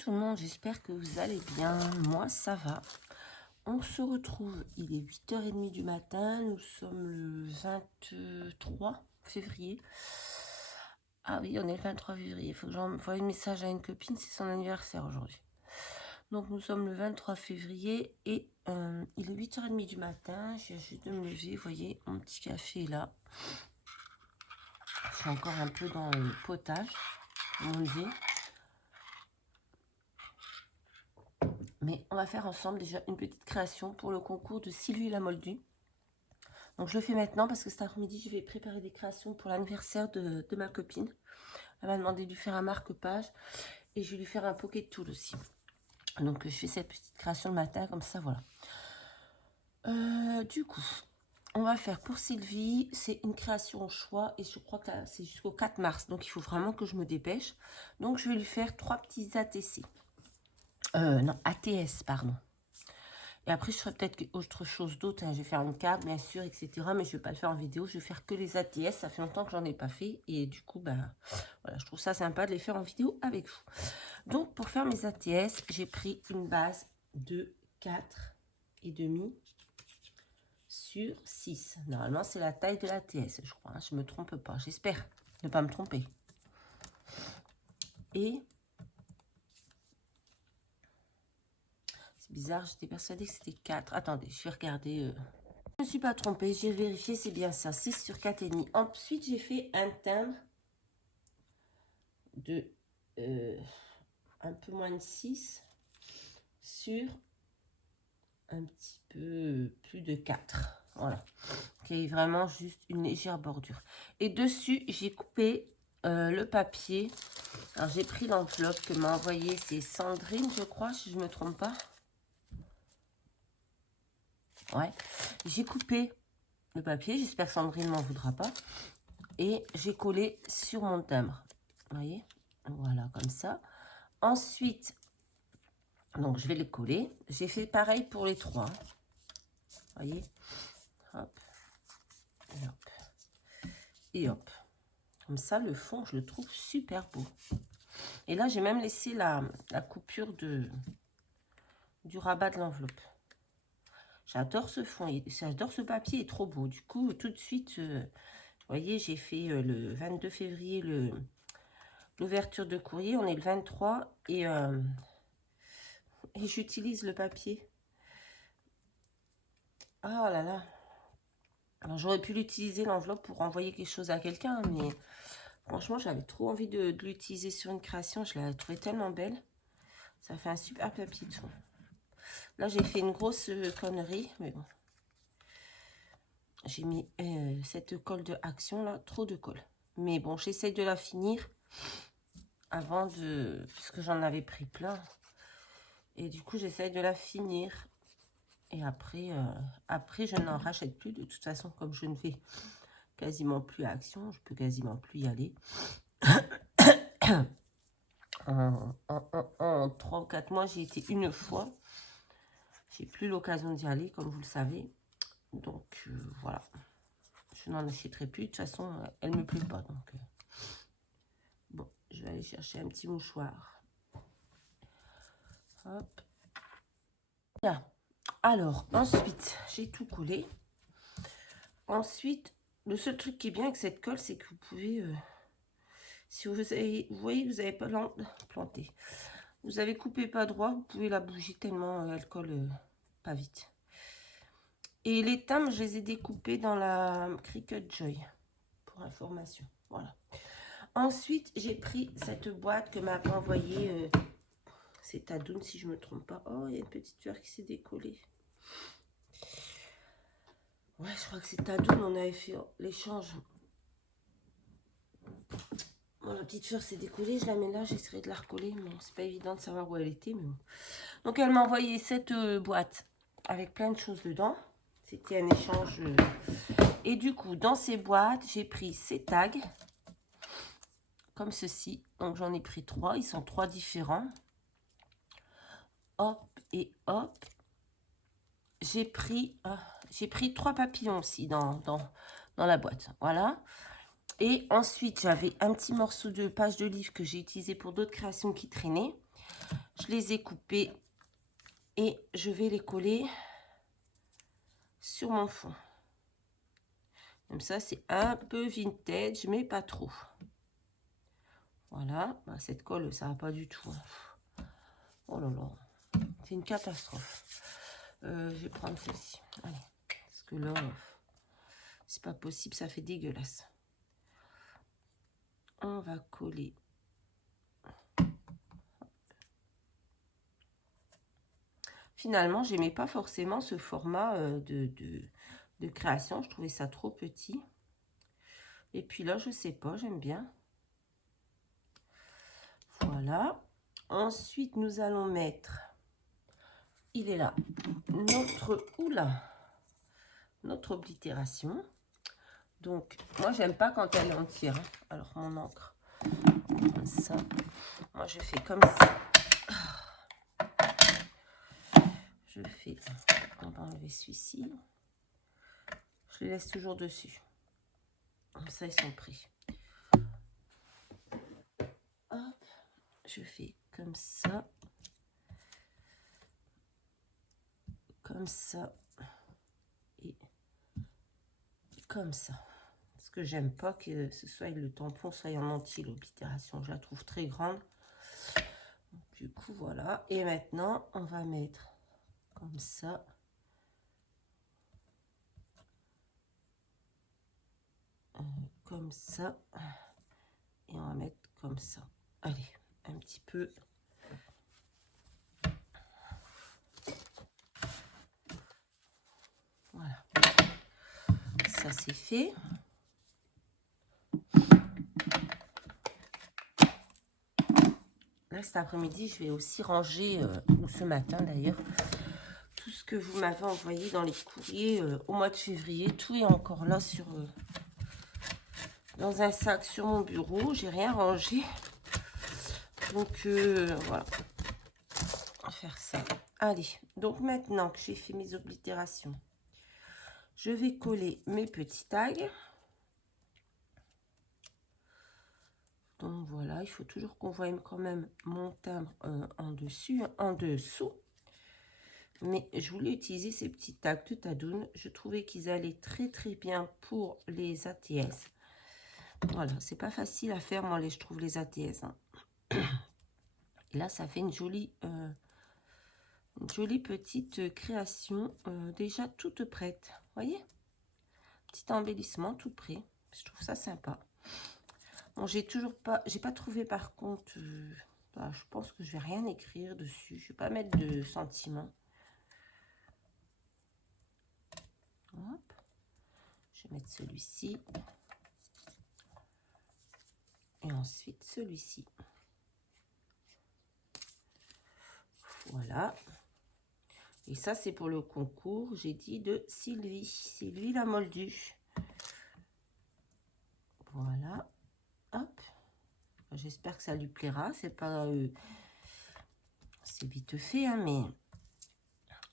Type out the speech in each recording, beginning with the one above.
tout le monde, j'espère que vous allez bien. Moi, ça va. On se retrouve, il est 8h30 du matin. Nous sommes le 23 février. Ah oui, on est le 23 février. Il faut que j'envoie un message à une copine, c'est son anniversaire aujourd'hui. Donc, nous sommes le 23 février et il est 8h30 du matin. Je viens juste de me lever, vous voyez, mon petit café est là. Je suis encore un peu dans le potage, comme on dit. Mais on va faire ensemble déjà une petite création pour le concours de Sylvie la Moldue. Donc je le fais maintenant parce que cet après-midi, je vais préparer des créations pour l'anniversaire de ma copine. Elle m'a demandé de lui faire un marque-page et je vais lui faire un pocket tool aussi. Donc je fais cette petite création le matin comme ça, voilà. Du coup, on va faire pour Sylvie, c'est une création au choix et je crois que c'est jusqu'au 4 mars. Donc il faut vraiment que je me dépêche. Donc je vais lui faire 3 petits ATC. Non, ATS, pardon. Et après, je ferai peut-être autre chose d'autre. Hein. Je vais faire une carte, bien sûr, etc. Mais je ne vais pas le faire en vidéo. Je vais faire que les ATS. Ça fait longtemps que j'en ai pas fait. Et du coup, ben, voilà, je trouve ça sympa de les faire en vidéo avec vous. Donc, pour faire mes ATS, j'ai pris une base de 4,5 sur 6. Normalement, c'est la taille de l'ATS, je crois. Hein. Je ne me trompe pas. J'espère ne pas me tromper. Et... bizarre, j'étais persuadée que c'était 4. Attendez, je vais regarder. Je ne me suis pas trompée, j'ai vérifié, c'est bien ça. 6 sur 4,5. Ensuite, j'ai fait un timbre de un peu moins de 6 sur un petit peu plus de 4. Voilà. Qui est vraiment juste une légère bordure. Et dessus, j'ai coupé le papier. Alors, j'ai pris l'enveloppe que m'a envoyée. C'est Sandrine, je crois, si je ne me trompe pas. Ouais, j'ai coupé le papier, j'espère que Sandrine ne m'en voudra pas. Et j'ai collé sur mon timbre. Vous voyez? Voilà, comme ça. Ensuite, donc je vais les coller. J'ai fait pareil pour les 3. Vous voyez? Hop. Et hop. Et hop. Comme ça, le fond, je le trouve super beau. Et là, j'ai même laissé la coupure du rabat de l'enveloppe. J'adore ce fond, j'adore ce papier, il est trop beau. Du coup, tout de suite, vous voyez, j'ai fait le 22 février l'ouverture de courrier. On est le 23 et j'utilise le papier. Ah là là. Alors, j'aurais pu l'utiliser, l'enveloppe, pour envoyer quelque chose à quelqu'un, mais franchement, j'avais trop envie de l'utiliser sur une création. Je l'avais trouvé tellement belle. Ça fait un super papier de fond. Là, j'ai fait une grosse connerie, mais bon. J'ai mis cette colle de Action, là, trop de colle. Mais bon, j'essaye de la finir avant de... parce que j'en avais pris plein. Et du coup, j'essaye de la finir. Et après, après je n'en rachète plus. De toute façon, comme je ne vais quasiment plus à Action, je peux quasiment plus y aller. En 3 ou 4 mois, j'y étais une fois. J'ai plus l'occasion d'y aller, comme vous le savez. Donc, voilà. Je n'en achèterai plus. De toute façon, elle ne me plaît pas. Donc, bon, je vais aller chercher un petit mouchoir. Hop. Là. Alors, ensuite, j'ai tout collé. Ensuite, le seul truc qui est bien avec cette colle, c'est que vous pouvez... si vous voyez que vous n'avez pas planté, vous avez coupé pas droit, vous pouvez la bouger tellement elle colle pas vite. Et les timbres, je les ai découpés dans la Cricut Joy, pour information. Voilà. Ensuite, j'ai pris cette boîte que m'avait envoyée, c'est Tadoun si je ne me trompe pas. Oh, il y a une petite fleur qui s'est décollée. Ouais, je crois que c'est Tadoun, on avait fait l'échange. Bon, la petite fleur s'est décollée, je la mets là, j'essaierai de la recoller. Bon, c'est pas évident de savoir où elle était, mais bon. Donc, elle m'a envoyé cette boîte avec plein de choses dedans. C'était un échange. Et du coup, dans ces boîtes, j'ai pris ces tags, comme ceci. Donc, j'en ai pris 3. Ils sont 3 différents. Hop et hop. J'ai pris 3 papillons aussi dans la boîte. Voilà. Et ensuite, j'avais un petit morceau de page de livre que j'ai utilisé pour d'autres créations qui traînaient. Je les ai coupés et je vais les coller sur mon fond. Comme ça, c'est un peu vintage, mais pas trop. Voilà, cette colle, ça va pas du tout. Oh là là, c'est une catastrophe. Je vais prendre celle-ci. Allez, parce que là, c'est pas possible, ça fait dégueulasse. On va coller. Finalement, j'aimais pas forcément ce format de création. Je trouvais ça trop petit. Et puis là, je sais pas, j'aime bien. Voilà. Ensuite, nous allons mettre, il est là, notre oblitération. Donc, moi, j'aime pas quand elle est entière. Hein. Alors, mon encre, comme ça. Moi, je fais comme ça. Je fais, on va enlever celui-ci. Je les laisse toujours dessus. Comme ça, ils sont pris. Hop, je fais comme ça. Comme ça. Et comme ça. Parce que j'aime pas que ce soit le tampon soit en entier, l'oblitération. Je la trouve très grande. Du coup, voilà. Et maintenant, on va mettre comme ça. Comme ça. Et on va mettre comme ça. Allez, un petit peu. Voilà. Ça, c'est fait. Là, cet après-midi, je vais aussi ranger, ou ce matin d'ailleurs, tout ce que vous m'avez envoyé dans les courriers au mois de février. Tout est encore là dans un sac sur mon bureau. J'ai rien rangé. Donc, voilà. On va faire ça. Allez, donc maintenant que j'ai fait mes oblitérations, je vais coller mes petits tags. Donc voilà, il faut toujours qu'on voie quand même mon timbre en dessous. Mais je voulais utiliser ces petits tags de Tadoun. Je trouvais qu'ils allaient très très bien pour les ATS. Voilà, c'est pas facile à faire, moi, je trouve les ATS. Hein. Et là, ça fait une jolie petite création déjà toute prête. Vous voyez? Petit embellissement tout prêt. Je trouve ça sympa. Bon, j'ai pas trouvé par contre. Je pense que je vais rien écrire dessus. Je vais pas mettre de sentiments. Hop. Je vais mettre celui-ci. Et ensuite celui-ci. Voilà. Et ça, c'est pour le concours, j'ai dit, de Sylvie. Sylvie la Moldue. Voilà. Hop. J'espère que ça lui plaira. C'est pas... c'est vite fait, hein, mais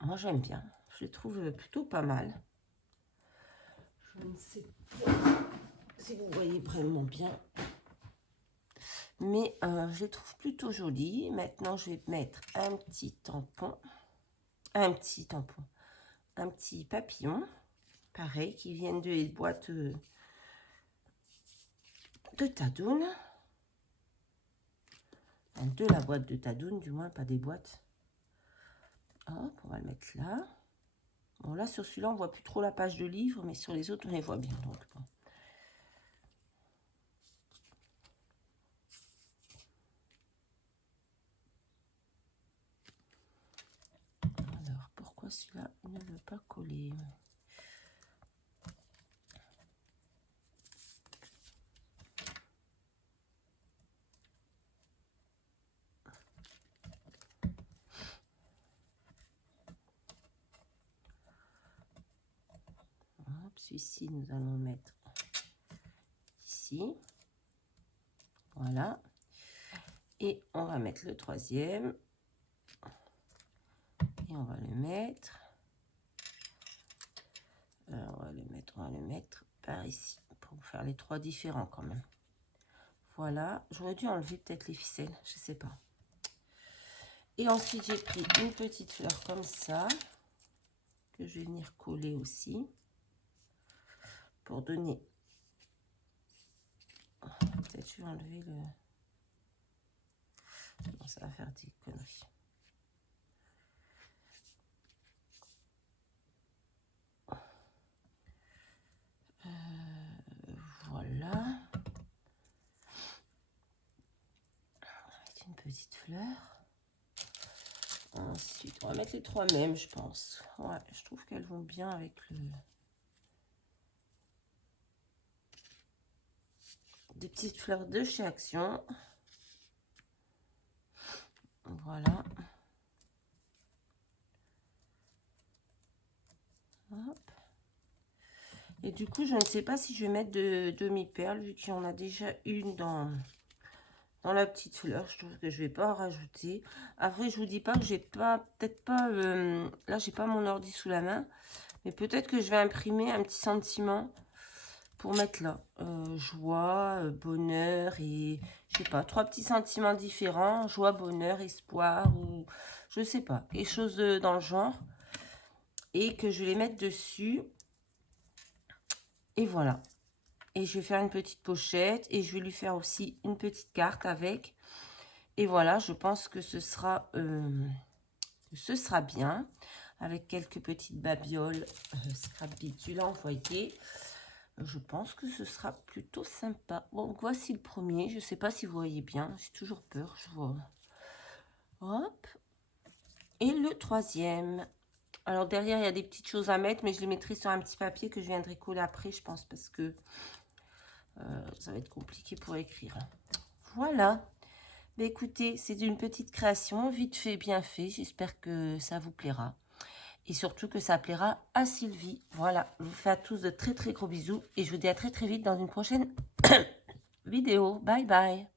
moi, j'aime bien. Je le trouve plutôt pas mal. Je ne sais pas si vous voyez vraiment bien. Mais je les trouve plutôt jolis. Maintenant, je vais mettre un petit tampon. Un petit papillon. Pareil, qui viennent des boîtes de Tadoun. De la boîte de Tadoun, du moins, pas des boîtes. Hop, on va le mettre là. Bon, là, sur celui-là, on voit plus trop la page de livre, mais sur les autres, on les voit bien. Donc, bon. Alors, pourquoi celui-là ne veut pas coller? Celui-ci, nous allons le mettre ici. Voilà. Et on va mettre le troisième. Et on va le mettre. On va le mettre par ici. Pour faire les trois différents quand même. Voilà. J'aurais dû enlever peut-être les ficelles. Je sais pas. Et ensuite, j'ai pris une petite fleur comme ça, que je vais venir coller aussi, pour donner... Peut-être je vais enlever le... Non, ça va faire des conneries. Voilà. Avec une petite fleur. Ensuite, on va mettre les 3 mêmes, je pense. Ouais, je trouve qu'elles vont bien avec le... Des petites fleurs de chez Action. Voilà. Hop. Et du coup, je ne sais pas si je vais mettre de demi-perles, vu qu'il y en a déjà une dans la petite fleur. Je trouve que je vais pas en rajouter. Après, je vous dis pas que j'ai pas, peut-être pas, là, j'ai pas mon ordi sous la main. Mais peut-être que je vais imprimer un petit sentiment pour mettre là. Joie, bonheur et, je sais pas, 3 petits sentiments différents. Joie, bonheur, espoir ou, je sais pas, quelque chose dans le genre. Et que je vais les mettre dessus. Et voilà. Et je vais faire une petite pochette. Et je vais lui faire aussi une petite carte avec. Et voilà, je pense que ce sera bien. Avec quelques petites babioles scrap bidule envoyées. Je pense que ce sera plutôt sympa. Bon, voici le premier. Je ne sais pas si vous voyez bien. J'ai toujours peur. Je vois. Hop. Et le troisième. Alors, derrière, il y a des petites choses à mettre. Mais je les mettrai sur un petit papier que je viendrai coller après, je pense. Parce que ça va être compliqué pour écrire. Voilà. Mais écoutez, c'est une petite création. Vite fait, bien fait. J'espère que ça vous plaira. Et surtout que ça plaira à Sylvie. Voilà, je vous fais à tous de très très gros bisous. Et je vous dis à très très vite dans une prochaine vidéo. Bye bye.